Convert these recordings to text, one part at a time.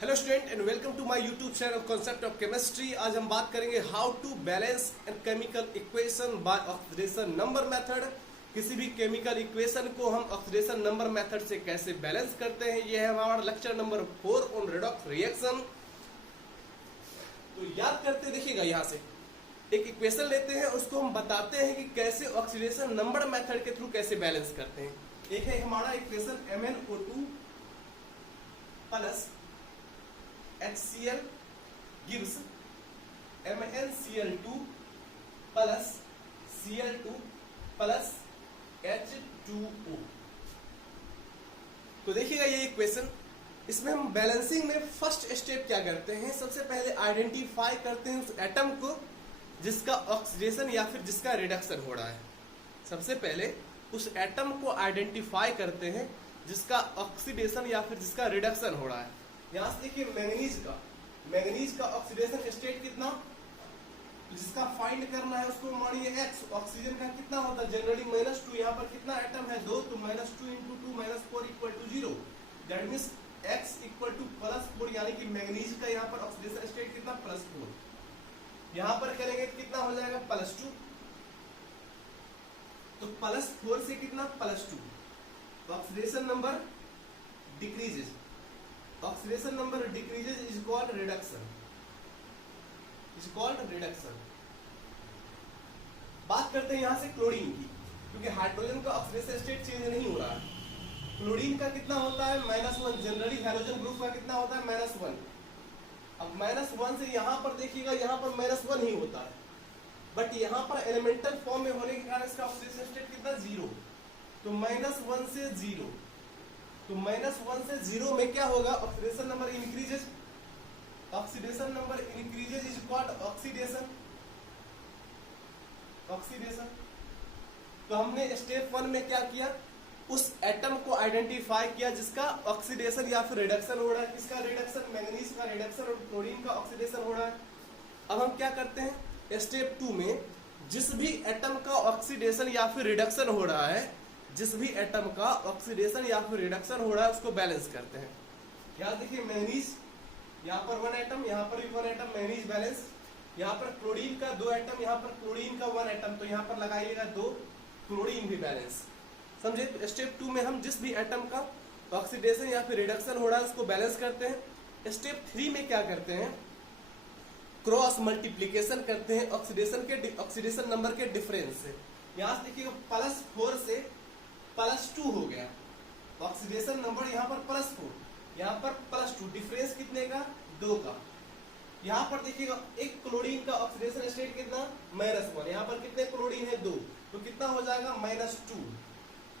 Hello student and welcome to my YouTube channel concept of chemistry. आज हम बात करेंगे how to balance an chemical equation by oxidation number method. किसी भी chemical equation को हम ऑक्सीडेशन नंबर मेथड से कैसे बैलेंस करते हैं, यह है हमारा lecture number 4 on redox reaction. तो याद करते देखिएगा, यहाँ से एक इक्वेशन लेते हैं, उसको हम बताते हैं कि कैसे ऑक्सीडेशन नंबर मेथड के थ्रू कैसे बैलेंस करते हैं। एक है हमारा equation MnO2 plus HCl gives MnCl2 plus Cl2 plus H2O। तो देखिएगा ये इक्वेशन, इसमें हम बैलेंसिंग में फर्स्ट स्टेप क्या करते हैं, सबसे पहले आइडेंटिफाई करते हैं उस एटम को जिसका ऑक्सीडेशन या फिर जिसका रिडक्शन हो रहा है। सबसे पहले उस एटम को आइडेंटिफाई करते हैं जिसका ऑक्सीडेशन या फिर जिसका रिडक्शन हो रहा है। यहां से देखिए मैंगनीज का ऑक्सीडेशन स्टेट कितना, जिसका फाइंड करना है उसको मानिए X। ऑक्सीजन का कितना होता है जनरली -2, यहाँ पर कितना एटम है 2, तो -2 × 2 -4 = 0। दैट मींस X = +4, यानी कि मैंगनीज का यहाँ पर ऑक्सीडेशन स्टेट कितना +4। यहाँ पर करेंगे कितना हो जाएगा +2, तो +4 से कितना +2, oxidation number decreases. Oxidation number decreases is called reduction, बात करते हैं यहां से क्लोरीन की, क्योंकि हाइड्रोजन का ऑक्सीडेशन स्टेट चेंज नहीं हो रहा है। क्लोरीन का कितना होता है -1, जनरली हाइड्रोजन ग्रुप का कितना होता है -1। अब -1 से यहां पर देखिएगा, यहां पर -1 ही होता है, बट यहां पर एलिमेंटल फॉर्म में होने के कारण इसका ऑक्सीडेशन स्टेट कितना 0। तो -1 से 0, तो -1 से 0 में क्या होगा, oxidation number increases. Oxidation number increases is called oxidation. तो हमने स्टेप 1 में क्या किया, उस एटम को आइडेंटिफाई किया जिसका ऑक्सीडेशन या फिर रिडक्शन हो रहा है। किसका रिडक्शन, मैंगनीज का रिडक्शन और क्लोरीन का ऑक्सीडेशन हो रहा है। अब हम क्या करते हैं, स्टेप 2 में जिस भी एटम का ऑक्सीडेशन या फिर रिडक्शन हो रहा है, जिस भी एटम का ऑक्सीडेशन या फिर रिडक्शन हो रहा है उसको बैलेंस करते हैं। यहाँ देखिए मैंगनीज, यहाँ पर 1 एटम, यहाँ पर भी 1 एटम, मैंगनीज बैलेंस। यहाँ पर क्लोरीन का 2 एटम, यहाँ पर क्लोरीन का 1 एटम, तो यहाँ पर लगाइएगा 2, क्लोरीन भी बैलेंस। समझे। तो स्टेप 2 में हम जिस भी एटम का ऑक्सीडेशन या फिर रिडक्शन हो रहा है उसको बैलेंस करते हैं। स्टेप 3 में क्या करते हैं, क्रॉस मल्टीप्लीकेशन करते हैं ऑक्सीडेशन नंबर के डिफरेंस से। यहाँ से देखिएगा +4 से +2 हो गया, ऑक्सीडेशन नंबर यहाँ पर +4, यहाँ पर +2, डिफरेंस कितने का 2 का। यहाँ पर देखिएगा एक क्लोरीन का ऑक्सीडेशन स्टेट कितना -1, यहाँ पर कितने क्लोरीन है 2, तो कितना हो जाएगा -2।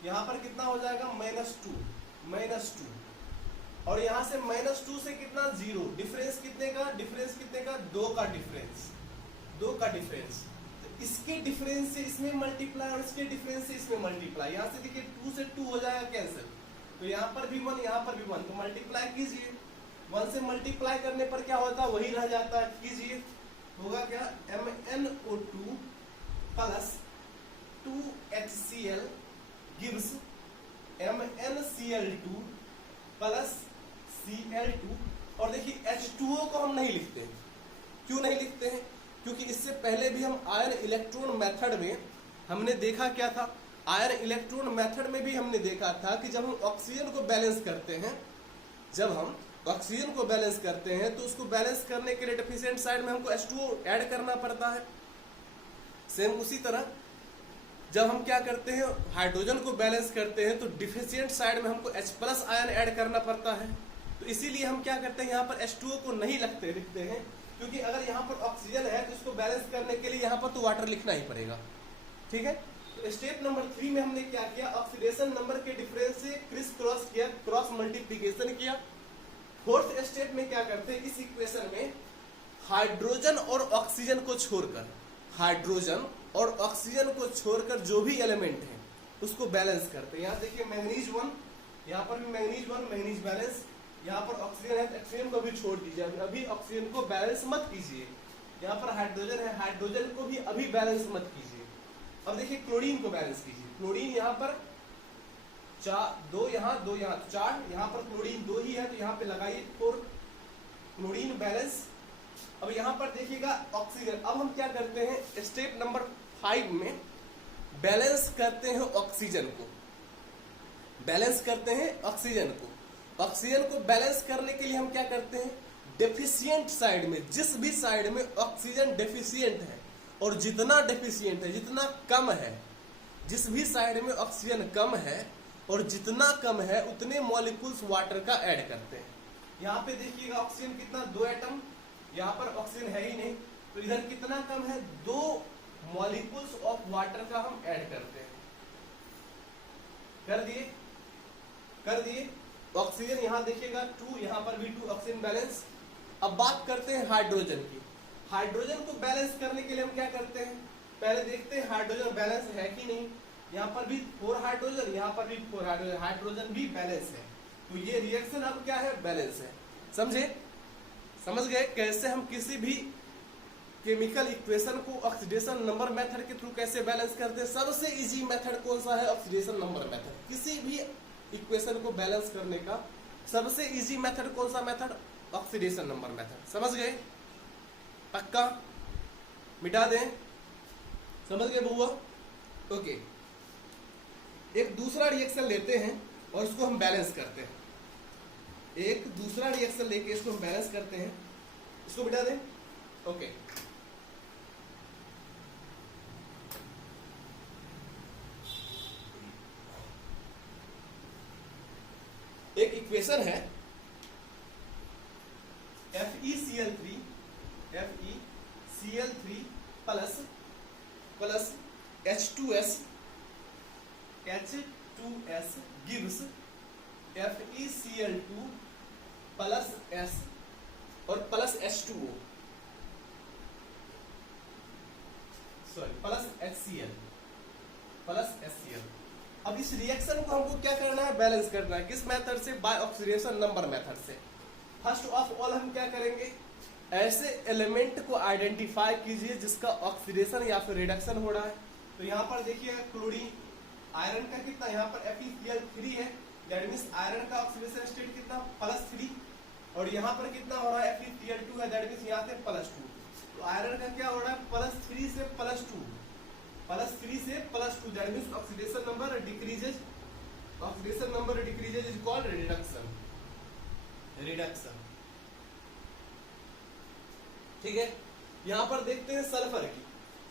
यहाँ पर कितना हो जाएगा -2, और यहाँ से -2 से कितना 0, डिफरेंस कितने का 2 का डिफरेंस। तो इसके डिफरेंस से इसमें मल्टीप्लाई और इसके डिफरेंस से इसमें मल्टीप्लाई। यहाँ से देखिए 2 से 2 हो जाएगा कैंसिल, तो यहाँ पर भी 1, यहाँ पर भी 1, तो मल्टीप्लाई कीजिए। 1 से मल्टीप्लाई करने पर क्या होता है, वही रह जाता है, कीजिए। होगा क्या, MnO2 plus 2HCl gives MnCl2 plus Cl2। और देखिए H2O को हम नहीं लिखते हैं। क्यों नहीं लिखते हैं, क्योंकि इससे पहले भी हम आयन इलेक्ट्रॉन मेथड में हमने देखा क्या था, आयन इलेक्ट्रॉन मेथड में भी हमने देखा था कि जब हम ऑक्सीजन को बैलेंस करते हैं, तो उसको बैलेंस करने के लिए डेफिशिएंट साइड में हमको H2O ऐड करना पड़ता है। सेम उसी तरह जब हम क्या करते हैं, हाइड्रोजन को बैलेंस करते हैं, तो डिफिशिएंट साइड में हमको H+ आयन ऐड करना पड़ता है। तो इसीलिए हम क्या करते हैं, यहाँ पर H2O को नहीं लिखते हैं, क्योंकि अगर यहाँ पर ऑक्सीजन है तो इसको बैलेंस करने के लिए यहाँ पर तो वाटर लिखना ही पड़ेगा। ठीक है। तो स्टेप नंबर 3 में हमने क्या किया, ऑक्सीडेशन नंबर के डिफरेंस से क्रिस क्रॉस किया, क्रॉस मल्टीप्लीकेशन किया। 4th स्टेप में क्या करते हैं, इस इक्वेशन में हाइड्रोजन और ऑक्सीजन को छोड़कर जो भी एलिमेंट है उसको बैलेंस करते हैं। यहाँ देखिए मैंगनीज 1, यहाँ पर भी मैंगनीज 1, मैंगनीज बैलेंस। यहाँ पर ऑक्सीजन है तो ऑक्सीजन को भी छोड़ दीजिए, अभी ऑक्सीजन को बैलेंस मत कीजिए। यहाँ पर हाइड्रोजन है, हाइड्रोजन को भी अभी बैलेंस मत कीजिए। अब देखिए क्लोरीन को बैलेंस कीजिए। क्लोरीन यहाँ पर 4, 2 यहाँ 2 यहाँ 4, यहाँ पर क्लोरीन 2 ही है तो यहाँ पे लगाइए 4, क्लोरीन बैलेंस। अब यहां पर देखिएगा ऑक्सीजन। अब हम क्या करते हैं, स्टेप नंबर 5 में बैलेंस करते हैं ऑक्सीजन को, बैलेंस करते हैं ऑक्सीजन को। ऑक्सीजन को बैलेंस करने के लिए हम क्या करते हैं, डेफिशिएंट साइड में, जिस भी साइड में ऑक्सीजन डेफिशिएंट है और जितना डेफिशिएंट है, जितना कम है, जिस भी साइड में ऑक्सीजन कम है और जितना कम है उतने मॉलिक्यूल्स वाटर का ऐड करते हैं। यहाँ पे देखिएगा ऑक्सीजन कितना, 2 एटम, यहाँ पर ऑक्सीजन है ही नहीं, तो इधर कितना कम है, 2 मॉलिक्यूल्स ऑफ वाटर का हम ऐड करते हैं। कर दिए, कर दिए। ऑक्सीजन यहाँ देखिएगा 2, यहाँ पर भी 2, ऑक्सीजन बैलेंस। अब बात करते हैं हाइड्रोजन की। हाइड्रोजन को बैलेंस करने के लिए हम क्या करते हैं, पहले देखते हैं हाइड्रोजन बैलेंस है कि नहीं। यहाँ पर भी 4 हाइड्रोजन, यहाँ पर भी 4 हाइड्रोजन, हाइड्रोजन भी बैलेंस है, तो ये रिएक्शन अब क्या है, बैलेंस है। समझे, समझ गए कैसे हम किसी भी केमिकल इक्वेशन को ऑक्सीडेशन नंबर मेथड के थ्रू कैसे बैलेंस करते हैं। सबसे इजी मेथड कौन सा है, ऑक्सीडेशन नंबर मेथड। किसी भी इक्वेशन को बैलेंस करने का सबसे इजी मेथड कौन सा मेथड, ऑक्सीडेशन नंबर मेथड। समझ गए, पक्का, मिटा दें, समझ गए बउआ, ओके। एक दूसरा रिएक्शन लेते हैं और उसको हम बैलेंस करते हैं। एक दूसरा रिएक्शन लेके इसको हम बैलेंस करते हैं, इसको मिटा दें, ओके। एक इक्वेशन है FeCl3 plus H2S gives FeCl2 plus S और plus H2O, sorry plus HCl, plus HCl। अब इस रिएक्शन को हमको क्या करना है, बैलेंस करना है। किस मेथड से, बाय ऑक्सीडेशन नंबर मेथड से। फर्स्ट ऑफ ऑल हम क्या करेंगे, ऐसे एलिमेंट को आइडेंटिफाई कीजिए जिसका ऑक्सीडेशन या फिर रिडक्शन हो रहा है। तो यहाँ पर देखिए क्लोरीन, आयरन का कितना, यहाँ पर FeCl3 है, दैट मींस आयरन का ऑक्सीडेशन स्टेट कितना, +3, और यहाँ पर कितना हो रहा है, FeCl2 है, दैट मींस यहाँ से +2। तो आयरन का क्या हो रहा है, +3 से +2, +3 से +2, that means oxidation number decreases, oxidation number decreases is called reduction, reduction. ठीक है, यहाँ पर देखते हैं सल्फर की।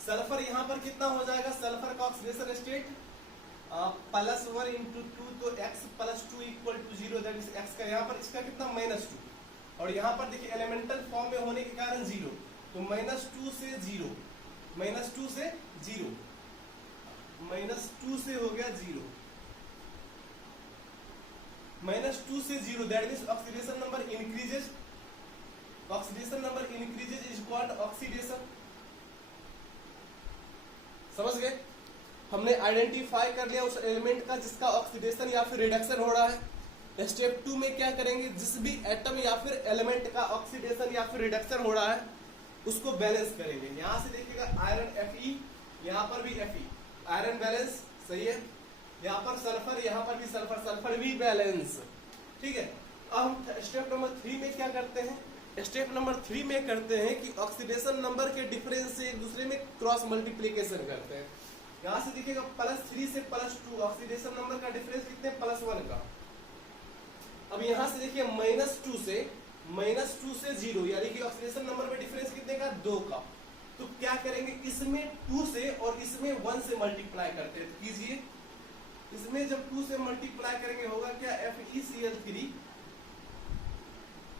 सल्फर यहाँ पर कितना हो जाएगा, सल्फर का ऑक्सीडेशन स्टेट +1 × 2, तो x + 2 = 0, दैट मींस x का यहाँ पर इसका कितना, -2, और यहाँ पर देखिए एलिमेंटल फॉर्म में होने के कारण 0, तो -2 से 0, -2 से 0, -2 से हो गया 0, -2 से 0, that means oxidation number increases, oxidation number increases is called oxidation. समझ गए, हमने आइडेंटिफाई कर लिया उस एलिमेंट का जिसका ऑक्सीडेशन या फिर रिडक्शन हो रहा है। स्टेप 2 में क्या करेंगे, जिस भी एटम या फिर एलिमेंट का ऑक्सीडेशन या फिर रिडक्शन हो रहा है उसको बैलेंस करेंगे। यहां से देखिएगा आयरन Fe, यहाँ पर भी Fe, आयरन बैलेंस, सही है। यहाँ पर सल्फर, यहाँ पर भी सल्फर, सल्फर भी बैलेंस। ठीक है, अब हम स्टेप नंबर 3 में क्या करते हैं, स्टेप नंबर 3 में करते हैं कि ऑक्सीडेशन नंबर के डिफरेंस से एक दूसरे में क्रॉस मल्टीप्लीकेशन करते हैं। यहां से देखिएगा +3 से +2, ऑक्सीडेशन नंबर का डिफरेंस कितने, +1 का। अब यहां से देखिए -2 से 0, यानी कि ऑक्सीडेशन नंबर में डिफरेंस कितने का, 2 का। तो क्या करेंगे, इसमें 2 से और इसमें 1 से मल्टीप्लाई करते हैं, तो कीजिए। इसमें जब 2 से मल्टीप्लाई करेंगे होगा क्या, FeCl3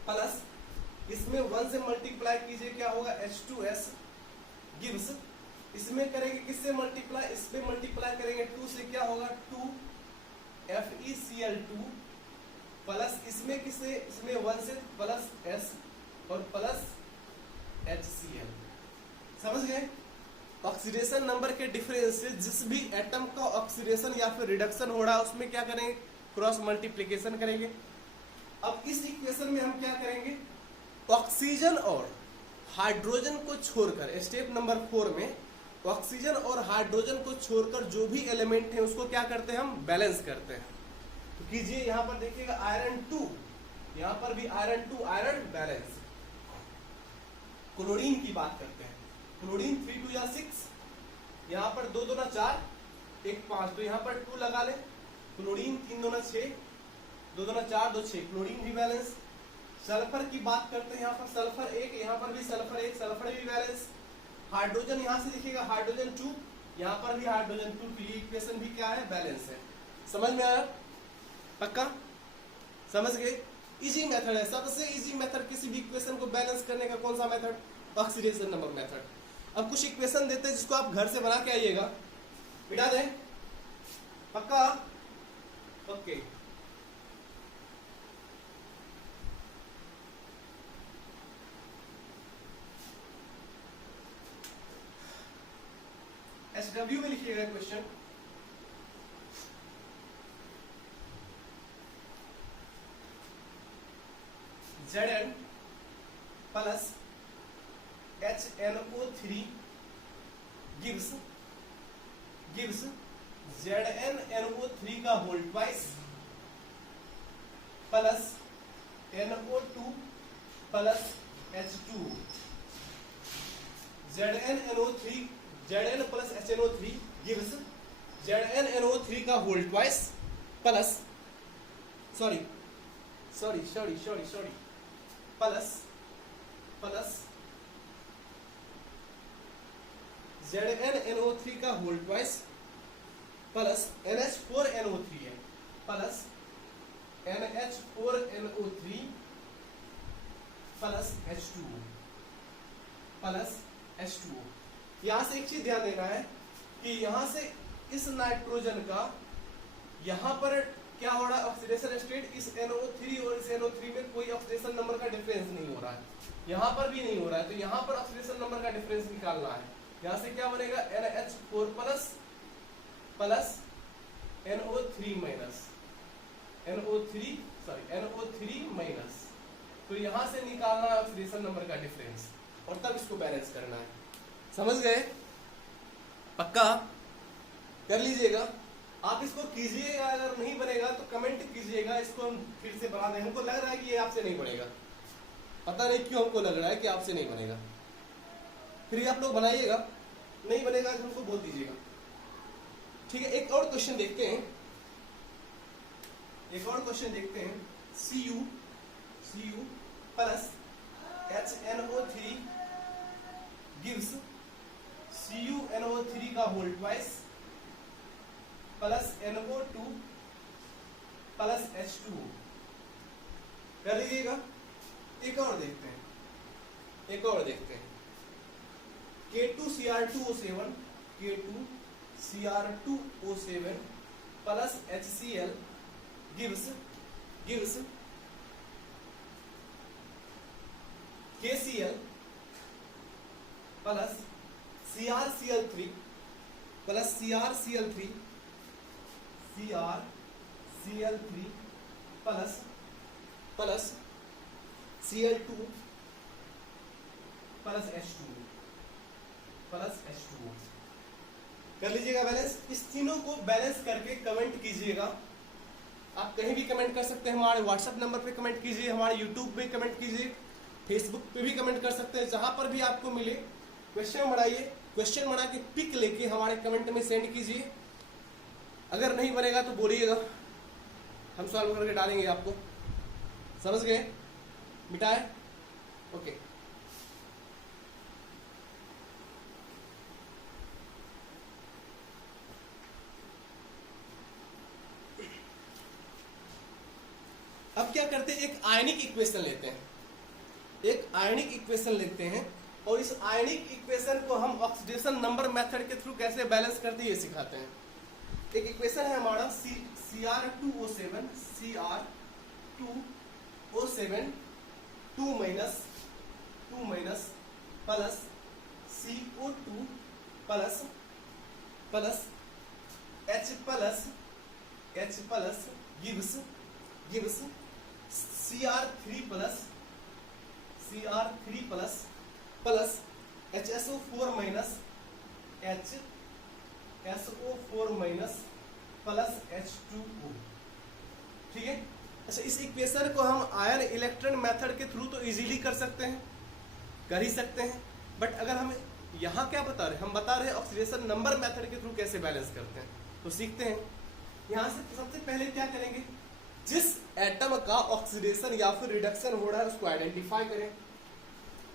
प्लस इसमें 1 से मल्टीप्लाई कीजिए, क्या होगा, H2S गिव्स, इसमें करेंगे किससे मल्टीप्लाई, इसमें मल्टीप्लाई करेंगे 2 से, क्या होगा, 2 FeCl2 प्लस इसमें किससे, इसमें 1 से प्लस S और प्लस HCl। समझ गए, ऑक्सीडेशन नंबर के डिफरेंस से जिस भी एटम का ऑक्सीडेशन या फिर रिडक्शन हो रहा है उसमें क्या करेंगे, क्रॉस मल्टीप्लीकेशन करेंगे। अब इस इक्वेशन में हम क्या करेंगे, ऑक्सीजन और हाइड्रोजन को छोड़कर, स्टेप नंबर 4 में ऑक्सीजन और हाइड्रोजन को छोड़कर जो भी एलिमेंट है उसको क्या करते हैं, हम बैलेंस करते हैं। तो कीजिए, यहाँ पर देखिएगा आयरन 2, यहाँ पर भी आयरन 2, आयरन बैलेंस। क्लोरीन की बात करते हैं। क्लोरीन 3 2 या 6, यहाँ पर 2 2 4 1 5, तो यहाँ पर 2 लगा ले। क्लोरीन 3 2 6, 2 2 4 2 6, क्लोरीन भी बैलेंस। सल्फर की बात करते हैं, यहाँ पर सल्फर 1, यहाँ पर भी सल्फर 1, सल्फर भी बैलेंस। हाइड्रोजन यहाँ से दिखेगा हाइड्रोजन 2, यहाँ पर भी हाइड्रोजन 2, तो ये इक्वेशन भी क्या है, बैलेंस है। समझ में आया? पक्का समझ गए? इजी मेथड है, सबसे इजी मेथड किसी भी इक्वेशन को बैलेंस करने का। कौन सा मेथड? Oxidation number method. अब कुछ इक्वेशन देते हैं जिसको आप घर से बना के आइएगा, मिटा दें। पक्का? ओके। SW में लिखिएगा question. Zn plus HNO3 gives ZnNO3 का whole twice plus NO2 plus H2। Zn plus HNO3 gives ZnNO3 का whole twice plus plus ZnNO3 का होल ट्वाइस प्लस NH4NO3 है, plus NH4NO3 plus H2O plus H2O। यहां से एक चीज ध्यान देना है कि यहां से इस नाइट्रोजन का यहां पर क्या हो रहा है, ऑक्सीडेशन स्टेट। इस NO3 और इस NO3 में कोई ऑक्सीडेशन नंबर का डिफरेंस नहीं हो रहा है, यहां पर भी नहीं हो रहा है, तो यहां पर ऑक्सीडेशन नंबर का डिफरेंस निकालना है। यहां से क्या बनेगा, NH4 plus plus NO3 minus NO3 minus, तो यहां से निकालना है ऑक्सीडेशन नंबर का डिफरेंस और तब इसको बैलेंस करना है। समझ गए? पक्का कर लीजिएगा। आप इसको कीजिएगा, अगर नहीं बनेगा तो कमेंट कीजिएगा, इसको हम फिर से बना दें। हमको लग रहा है कि ये आपसे नहीं बनेगा, पता नहीं क्यों हमको लग रहा है कि आपसे नहीं बनेगा। फिर आप लोग बनाइएगा, नहीं बनेगा तो हमको बोल दीजिएगा, ठीक है। एक और क्वेश्चन देखते हैं, Cu plus HNO3 gives CuNO3 का whole twice plus NO2 plus H2O। कर लीजिएगा। एक और देखते हैं, K2Cr2O7 plus HCl gives KCl plus CrCl3 plus CrCl3 plus Cl2 plus H2O कर लीजिएगा बैलेंस। इस तीनों को बैलेंस करके कमेंट कीजिएगा। आप कहीं भी कमेंट कर सकते हैं, हमारे व्हाट्सएप नंबर पे कमेंट कीजिए, हमारे यूट्यूब पे कमेंट कीजिए, फेसबुक पे भी कमेंट कर सकते हैं, जहां पर भी आपको मिले। क्वेश्चन बनाइए, क्वेश्चन बना के पिक लेके हमारे कमेंट में सेंड कीजिए। अगर नहीं बनेगा तो बोलिएगा, हम सॉल्व करके डालेंगे आपको। समझ गए? मिटाए? ओके। अब क्या करते हैं, एक आयनिक इक्वेशन लेते हैं, और इस आयनिक इक्वेशन को हम ऑक्सीडेशन नंबर मेथड के थ्रू कैसे बैलेंस करते हैं ये सिखाते हैं। एक इक्वेशन है हमारा Cr2O7 2 minus plus CO2 plus H plus gives Cr3 plus HSO4 minus plus H2O। ठीक है। अच्छा, इस इक्वेशन को हम आयन इलेक्ट्रॉन मेथड के थ्रू तो इजीली कर सकते हैं, कर ही सकते हैं, बट अगर हम यहाँ क्या बता रहे हैं, हम बता रहे हैं ऑक्सीडेशन नंबर मेथड के थ्रू कैसे बैलेंस करते हैं। तो सीखते हैं। यहाँ से सबसे पहले क्या करेंगे, जिस एटम का ऑक्सीडेशन या फिर रिडक्शन हो रहा है उसको आइडेंटिफाई करें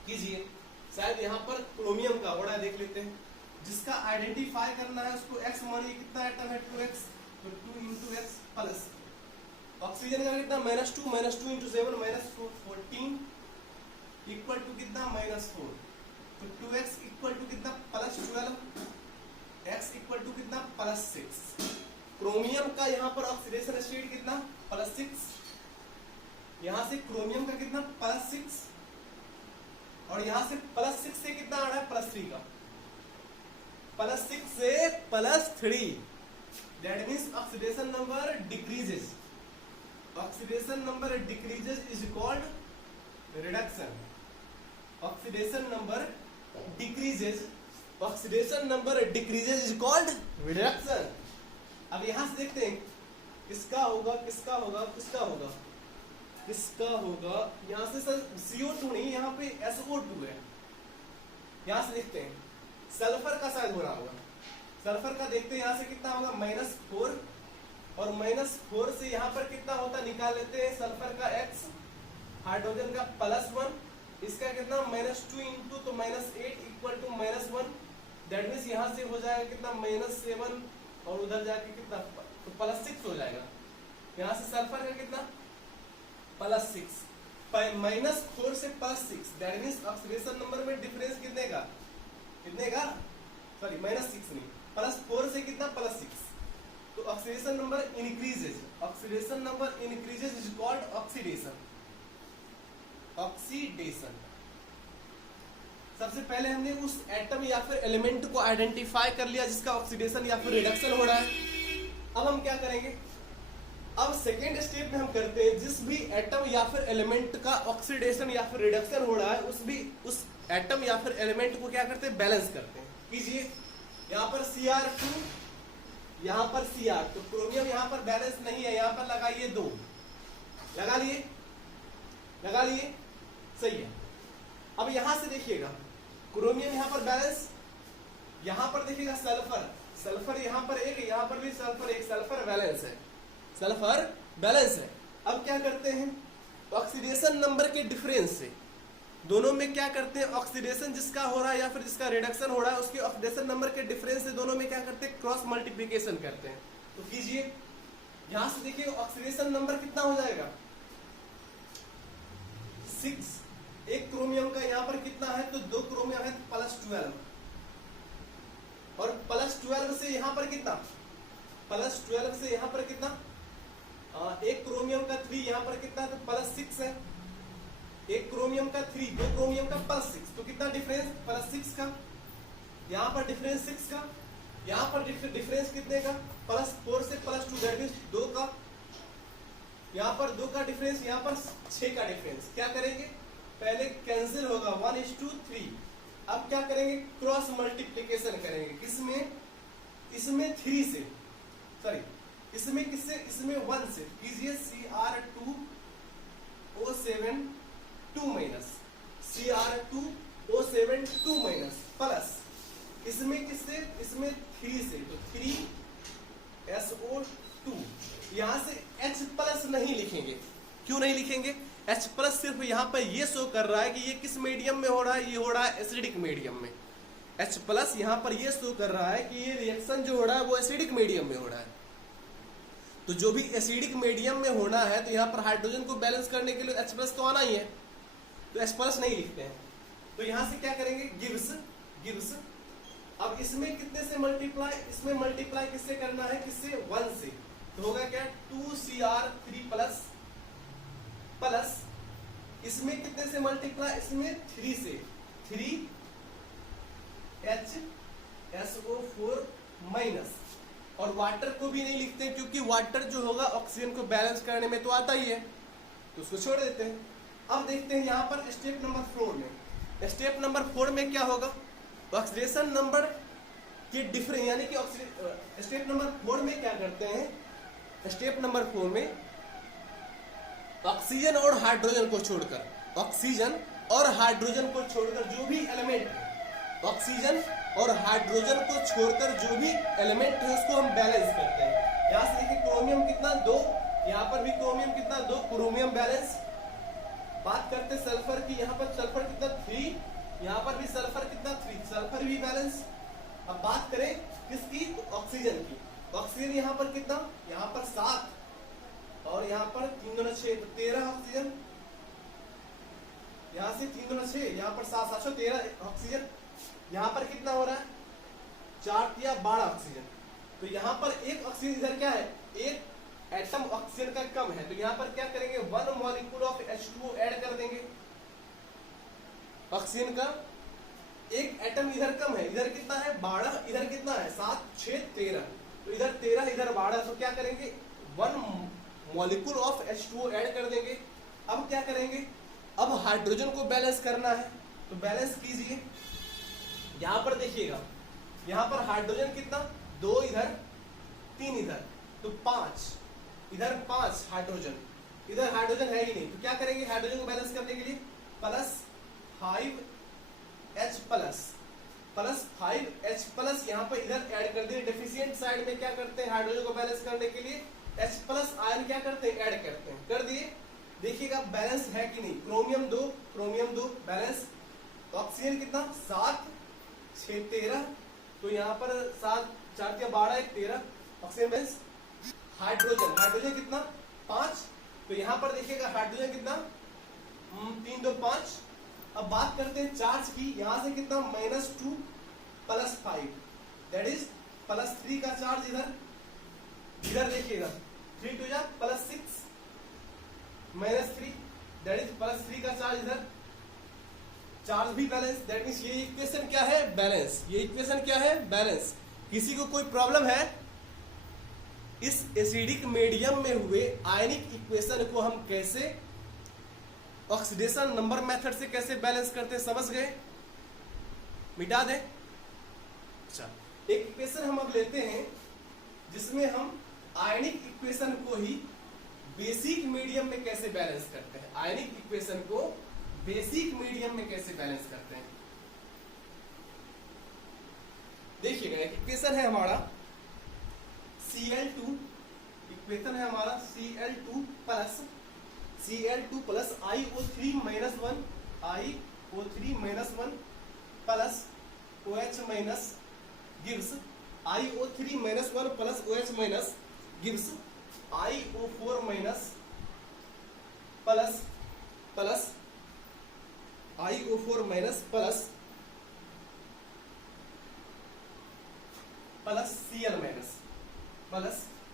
कीजिए। शायद यहाँ पर क्रोमियम का हो रहा है, देख लेते हैं। जिसका आइडेंटिफाई करना है उसको x मानिए, कितना एटम है 2x, तो 2 into x प्लस ऑक्सीजन का कितना -2 into 7 -14 इक्वल टू कितना -4, तो 2x इक्वल टू कितना +12, x इक्वल टू कितना +6। क्रोमियम का यहाँ पर ऑक्सीडेशन स्टेट कितना +6, यहाँ से क्रोमियम का कितना +6 और यहाँ से +6 से कितना आ रहा है +3 का, +6 से +3, that means oxidation number decreases. Oxidation number decreases is called reduction. Oxidation number decreases, oxidation number decreases is called reduction. अब यहां से देखते हैं किसका होगा, किसका होगा, किसका होगा, किसका होगा। यहां से सर CO2 नहीं, यहाँ पे SO2 है। यहां से देखते हैं सल्फर का शायद हो रहा होगा। सल्फर का देखते हैं यहाँ से कितना होगा -4 और -4 से यहाँ पर कितना होता निकाल लेते हैं। सल्फर का x, हाइड्रोजन का +1, इसका कितना -2 इंटू तो -8 इक्वल टू -1, दैट मीन्स यहाँ से हो जाएगा कितना -7 और उधर जाके कितना तो +6 हो जाएगा। यहाँ से सल्फर का कितना +6, -4 से +6, दैट मीन्स ऑक्सीडेशन नंबर में डिफरेंस कितने का सॉरी -6 नहीं, +4 से कितना +6, तो oxidation number increases. Oxidation number increases is called oxidation. Oxidation सबसे पहले हमने उस एटम या फिर एलिमेंट को आइडेंटिफाई कर लिया जिसका ऑक्सीडेशन या फिर रिडक्शन हो रहा है। अब हम क्या करेंगे, अब सेकेंड स्टेप में हम करते हैं जिस भी एटम या फिर एलिमेंट का ऑक्सीडेशन या फिर रिडक्शन हो रहा है उस एटम या फिर एलिमेंट को क्या करते हैं, बैलेंस करते हैं। कीजिए यहाँ पर Cr2, यहाँ पर Cr, तो क्रोमियम यहाँ पर बैलेंस नहीं है, यहाँ पर लगाइए 2, लगा लिए, सही है। अब यहां से देखिएगा क्रोमियम यहाँ पर बैलेंस, यहाँ पर देखिएगा सल्फर यहाँ पर एक, यहाँ पर भी सल्फर एक, सल्फर बैलेंस है। अब क्या करते हैं, ऑक्सीडेशन नंबर के डिफरेंस से दोनों में क्या करते हैं, ऑक्सीडेशन जिसका हो रहा है या फिर जिसका रिडक्शन हो रहा है उसके ऑक्सीडेशन नंबर के डिफरेंस से दोनों में क्या करते हैं, क्रॉस मल्टीप्लिकेशन करते हैं। तो कीजिए यहां से देखिए ऑक्सीडेशन नंबर कितना हो जाएगा 6, एक क्रोमियम का यहाँ पर कितना है तो 2 क्रोमियम है +12 और +12 से यहाँ पर कितना, +12 से यहाँ पर कितना, एक क्रोमियम का 3 यहाँ पर कितना है तो +6 है, एक क्रोमियम का 3, 2 क्रोमियम का +6, तो कितना डिफरेंस +6 का, यहाँ पर डिफरेंस 6 का, यहाँ पर डिफरेंस कितने का +4 से +2, दैट मींस 2 का, यहाँ पर 2 का डिफरेंस, यहाँ पर 6 का डिफरेंस। क्या करेंगे, पहले कैंसिल होगा 1:3। अब क्या करेंगे, क्रॉस मल्टीप्लिकेशन करेंगे, किसमें, इसमें 3 से, सॉरी इसमें किससे, इसमें 1 से। कीजिए Cr2O7 2- Cr2O7 2- प्लस इसमें किससे, इसमें 3 से, तो 3SO2। यहां से H+ नहीं लिखेंगे, क्यों नहीं लिखेंगे, H+ सिर्फ यहाँ पर ये शो कर रहा है कि ये किस मीडियम में हो रहा है, ये हो रहा है एसिडिक मीडियम में। H+ यहाँ पर ये शो कर रहा है कि ये रिएक्शन जो हो रहा है वो एसिडिक मीडियम में हो रहा है। तो जो भी एसिडिक मीडियम में होना है तो यहाँ पर हाइड्रोजन को बैलेंस करने के लिए H+ तो आना ही है, तो H+ नहीं लिखते हैं। तो यहाँ से क्या करेंगे, गिव्स। अब इसमें कितने से मल्टीप्लाई, इसमें मल्टीप्लाई किससे करना है, किससे, 1 से, तो होगा क्या 2Cr3 प्लस इसमें कितने से मल्टीप्लाई, इसमें 3 से, 3HSO4- और वाटर को भी नहीं लिखते क्योंकि वाटर जो होगा ऑक्सीजन को बैलेंस करने में तो आता ही है, तो उसको छोड़ देते हैं। अब देखते हैं यहाँ पर स्टेप नंबर 4 में, स्टेप नंबर 4 में क्या होगा, ऑक्सीडेशन नंबर के डिफरेंस, यानी कि स्टेप नंबर 4 में क्या करते हैं, स्टेप नंबर 4 में ऑक्सीजन और हाइड्रोजन को छोड़कर, ऑक्सीजन और हाइड्रोजन को छोड़कर जो भी एलिमेंट, ऑक्सीजन और हाइड्रोजन को छोड़कर जो भी एलिमेंट है उसको हम बैलेंस करते हैं। यहां से देखिए क्रोमियम कितना 2, यहां पर भी क्रोमियम कितना 2, क्रोमियम बैलेंस। बात करते सल्फर की, यहां पर सल्फर कितना 3, यहां पर भी सल्फर कितना 3, सल्फर भी बैलेंस। अब बात करें किसकी, तो ऑक्सीजन की। ऑक्सीजन यहां पर कितना, यहां पर 7 और यहां पर 3 2 6 तो 13 ऑक्सीजन। यहां से 3 2 6, यहां पर 7 7 13 ऑक्सीजन। यहां पर कितना हो रहा है 4 या 12 ऑक्सीजन। तो यहां पर एक ऑक्सीजन इधर क्या है, एक एटम ऑक्सीजन का कम है, तो यहां पर क्या करेंगे 1 मॉलिक्यूल ऑफ H2O ऐड कर देंगे। ऑक्सीजन का एक एटम इधर कम है, इधर कितना है 12, इधर कितना है 7 6 13, तो इधर 13 इधर 12, तो क्या करेंगे 1 मॉलिक्यूल ऑफ H2O ऐड कर देंगे। अब क्या करेंगे, अब हाइड्रोजन को बैलेंस करना है, तो बैलेंस कीजिए। यहां पर देखिएगा, यहां पर हाइड्रोजन कितना 2 इधर 3 इधर, तो 5 इधर 5 हाइड्रोजन, इधर हाइड्रोजन है ही नहीं, तो क्या करेंगे हाइड्रोजन को बैलेंस करने के लिए +5H +5H यहां पर इधर ऐड कर दिए। डेफिशिएंट साइड में क्या करते हैं हाइड्रोजन को बैलेंस करने के लिए H+ आयन क्या करते हैं ऐड करते हैं, कर दिए। देखिएगा बैलेंस है कि नहीं, क्रोमियम 2 बैलेंस। ऑक्सीजन कितना 7 6 13, तो यहाँ पर 7 4 या 12 1 13 ऑक्सीजन बैलेंस। हाइड्रोजन कितना 5, तो यहाँ पर देखिएगा हाइड्रोजन कितना 3 2 5। अब बात करते हैं चार्ज की, यहां से कितना -2 +5 दैट इज +3 का चार्ज इधर देखिएगा 3 2 +6 -3 दैट इज +3 का चार्ज इधर, चार्ज भी बैलेंस। दैट मींस ये इक्वेशन क्या है बैलेंस, ये इक्वेशन क्या है बैलेंस। किसी को कोई प्रॉब्लम है, इस एसिडिक मीडियम में हुए आयनिक इक्वेशन को हम कैसे ऑक्सीडेशन नंबर मेथड से कैसे बैलेंस करते हैं, समझ गए, मिटा दें। अच्छा, एक इक्वेशन हम अब लेते हैं जिसमें हम आयनिक इक्वेशन को ही बेसिक मीडियम में कैसे बैलेंस करते हैं, आयनिक इक्वेशन को बेसिक मीडियम में कैसे बैलेंस करते हैं। देखिएगा एक इक्वेशन है हमारा Cl2, इक्वेशन है हमारा Cl2 plus IO3 -1 plus OH minus gives IO3 -1 plus OH minus gives IO4 minus plus IO4 minus plus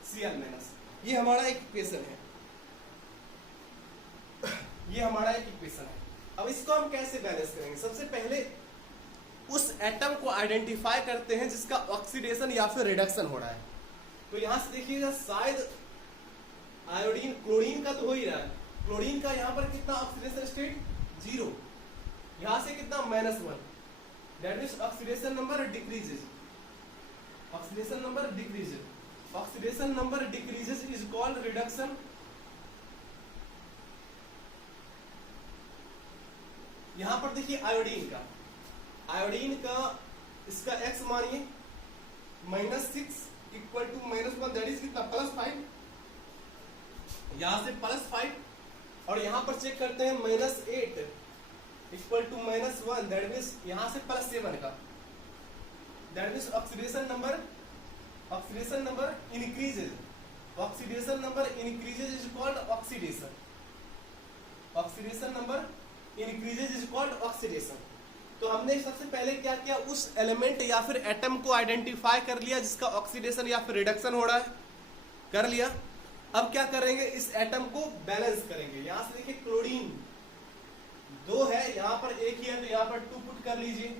Cl minus. ये हमारा एक इक्वेशन है, ये हमारा एक इक्वेशन है। अब इसको हम कैसे बैलेंस करेंगे, सबसे पहले उस एटम को आइडेंटिफाई करते हैं जिसका ऑक्सीडेशन या फिर रिडक्शन हो रहा है। तो यहां से देखिएगा शायद आयोडीन क्लोरीन का तो हो ही रहा है, क्लोरीन का यहां पर कितना ऑक्सीडेशन स्टेट 0, यहां से कितना -1 that means oxidation number decreases, oxidation number decreases is called reduction. यहां पर देखिए आयोडीन का इसका x मानिए -6 इक्वल टू -1 दैट इज कितना +5, यहां से +5 और यहां पर चेक करते हैं -8 इक्वल टू -1 दैट मींस यहां से +7 का, that means oxidation number increases, oxidation number increases is called oxidation, oxidation number increases is called oxidation. तो हमने सबसे पहले क्या किया, उस एलिमेंट या फिर एटम को आइडेंटिफाई कर लिया जिसका ऑक्सीडेशन या फिर रिडक्शन हो रहा है, कर लिया। अब क्या करेंगे, इस एटम को बैलेंस करेंगे। यहां से देखिए क्लोरीन 2 है, यहां पर 1 ही है, तो यहां पर 2 पुट कर लीजिए।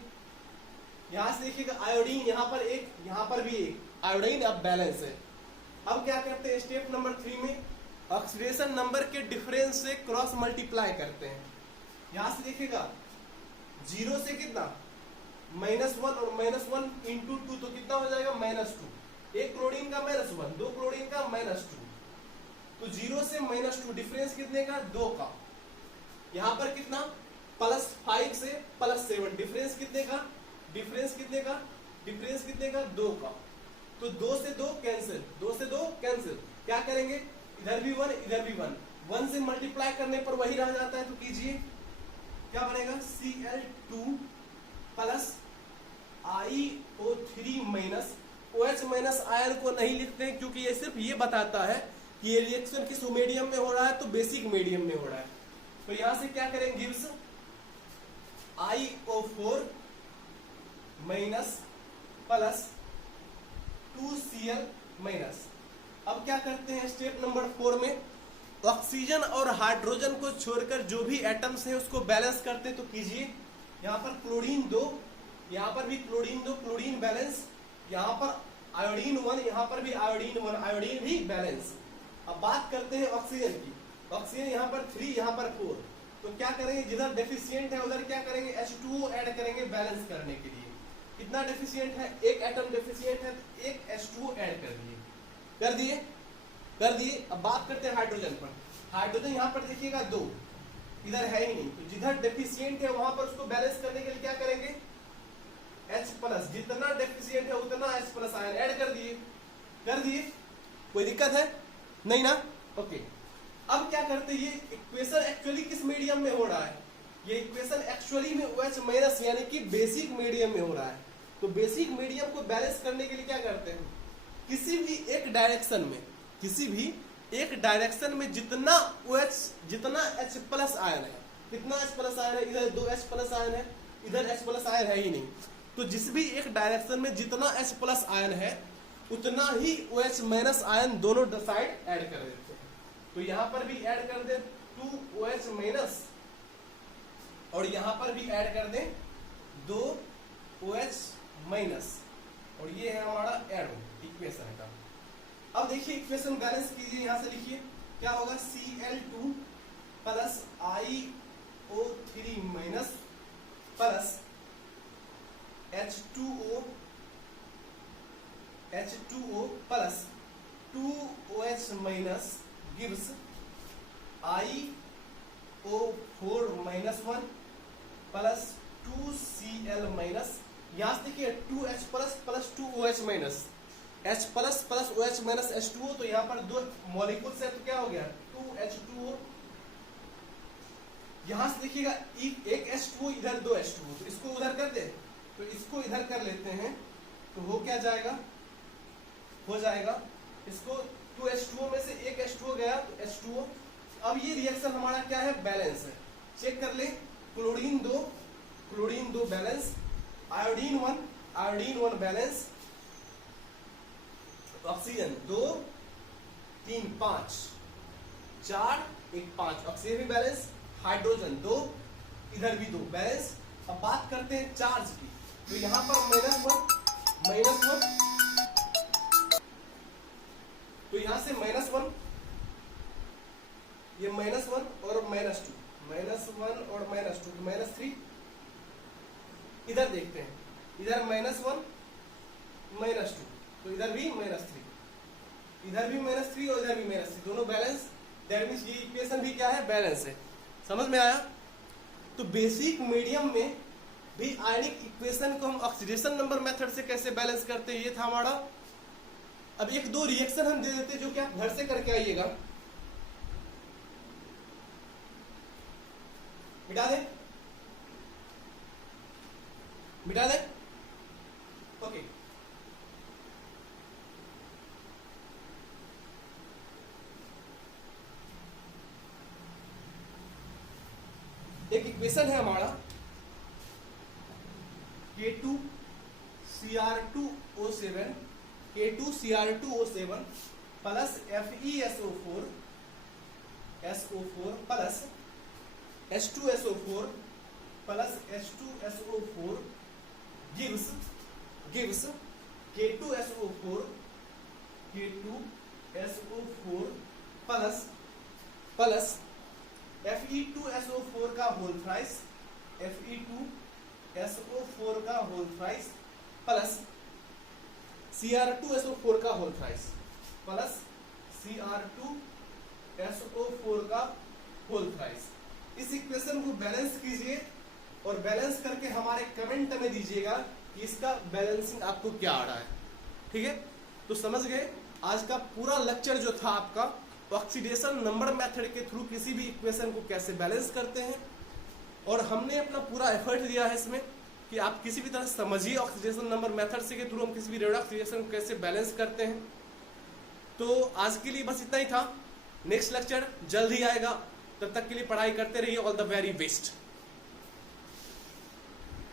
यहां से देखिएगा आयोडीन यहां पर 1, यहां पर भी 1, आयोडीन अब बैलेंस है। अब क्या करते हैं, स्टेप नंबर 3 में ऑक्सीडेशन नंबर के डिफरेंस से क्रॉस मल्टीप्लाई करते हैं। यहां से देखिएगा 0 से कितना -1 और -1 इंटू 2 तो कितना हो जाएगा -2, एक क्लोरीन का -1, 2 क्लोरीन का -2, तो 0 से -2 डिफरेंस कितने का 2 का। यहां पर कितना +5 से +7, डिफरेंस कितने का? डिफरेंस कितने का? डिफरेंस कितने का? 2 का। तो 2 से 2 कैंसिल, 2 से 2 कैंसिल। क्या करेंगे? इधर भी 1, इधर भी 1, 1 से मल्टीप्लाई करने पर वही रह जाता है, तो कीजिए क्या बनेगा? Cl2 plus IO3 minus OH minus ion को नहीं लिखते हैं क्योंकि ये सिर्फ ये बताता है कि ये रिएक्शन किस मीडियम में हो रहा है, तो बेसिक मीडियम में हो रहा है। तो यहां से क्या करेंगे? Gives IO4 minus plus 2Cl minus. अब क्या करते हैं? स्टेप नंबर 4 में ऑक्सीजन और हाइड्रोजन को छोड़कर जो भी एटम्स हैं उसको बैलेंस करते हैं, तो कीजिए। यहाँ पर क्लोरीन 2, यहाँ पर भी क्लोरीन 2, क्लोरीन बैलेंस, यहाँ पर आयोडीन 1, यहाँ पर भी आयोडीन 1, आयोडीन भी बैलेंस। अब बात करते हैं ऑक्सीजन की। ऑक्सीजन यहाँ पर 3, यहाँ पर 4, तो क्या करेंगे? जिधर डेफिशिएंट है उधर क्या करेंगे? H2O ऐड करेंगे बैलेंस करने के लिए। कितना डेफिशिएंट है? एक एटम डेफिशिएंट है, एक H2O ऐड कर दिए। कर दिए, कर दिए। अब बात करते हैं हाइड्रोजन पर। हाइड्रोजन यहाँ पर देखिएगा 2, इधर है ही नहीं, तो जिधर डेफिशिएंट है वहां पर उसको बैलेंस करने के लिए क्या करेंगे? H+, जितना डेफिशिएंट है उतना H+ आयन ऐड कर दिए। कर दिए, कोई दिक्कत है? नहीं ना? ओके। अब क्या करते हैं? ये इक्वेशन एक्चुअली किस मीडियम में हो रहा है? ये इक्वेशन एक्चुअली में OH- यानी कि बेसिक मीडियम में हो रहा है। तो बेसिक मीडियम को बैलेंस करने के लिए क्या करते हैं? किसी भी एक डायरेक्शन में, किसी भी एक डायरेक्शन में जितना OH, जितना H+ आयन है, कितना H+ आयन है? इधर 2 H+ आयन है, इधर H+ आयन है ही नहीं। तो जिस भी एक डायरेक्शन में जितना H+ आयन है उतना ही OH- आयन दोनों साइड ऐड कर देते हैं। तो यहां पर भी ऐड कर दे 2OH- और यहां पर भी ऐड कर दें 2OH-, और ये है हमारा एरो इक्वेशन का। अब देखिए इक्वेशन बैलेंस कीजिए, यहां से लिखिए क्या होगा? Cl2 plus IO3 plus H2O plus 2OH- gives IO4-1 plus 2Cl-। यहां से देखिए 2H+ plus 2OH-, H+ plus OH- H2O, तो यहाँ पर 2 मॉलिक्यूल्स है, तो क्या हो गया? 2H2O। यहां से देखिएगा एक H2O, इधर 2 H2O, तो इसको उधर कर दे, तो इसको इधर कर लेते हैं, तो हो क्या जाएगा? हो जाएगा इसको 2 H2O में से एक H2O गया, तो H2O। अब ये रिएक्शन हमारा क्या है? बैलेंस है। चेक कर ले, chlorine 2 balance, iodine 1 balance, oxygen 2 3 5 4 1 5, oxygen भी बैलेंस, हाइड्रोजन 2, इधर भी 2 बैलेंस। अब बात करते हैं चार्ज की, तो यहां पर -1, तो यहां से -1, ये -1 और -2, -1 और -2, तो -3। इधर देखते हैं, इधर -1 -2, तो इधर भी -3, इधर भी -3 और इधर भी -3, दोनों बैलेंस। दैट मींस ये इक्वेशन भी क्या है? बैलेंस है। समझ में आया? तो बेसिक मीडियम में भी आयनिक इक्वेशन को हम ऑक्सीडेशन नंबर मेथड से कैसे बैलेंस करते हैं, ये था हमारा। अब 1-2 रिएक्शन हम दे देते हैं जो कि आप घर से करके आइएगा। मिटा दे, मिटा दे, ओके। एक इक्वेशन है हमारा K2Cr2O7 plus FeSO4 plus H2SO4 plus H2SO4 gives K2SO4 plus Fe2SO4 का होल थ्राइस, Fe2SO4 का होल थ्राइस प्लस Cr2SO4 का होल थ्राइस प्लस Cr2SO4 का होल थ्राइस। इस इक्वेशन को बैलेंस कीजिए और बैलेंस करके हमारे कमेंट में दीजिएगा कि इसका बैलेंसिंग आपको क्या आ रहा है। ठीक है, तो समझ गए आज का पूरा लेक्चर जो था आपका ऑक्सीडेशन नंबर मेथड के थ्रू किसी भी इक्वेशन को कैसे बैलेंस करते हैं, और हमने अपना पूरा एफर्ट दिया है इसमें कि आप किसी भी तरह समझिए ऑक्सीडेशन नंबर मेथड से के थ्रू हम किसी भी रेडॉक्स रिएक्शन को कैसे बैलेंस करते हैं। तो आज के लिए बस इतना ही था, नेक्स्ट लेक्चर जल्द ही आएगा, तब तक के लिए पढ़ाई करते रहिए। All the very best.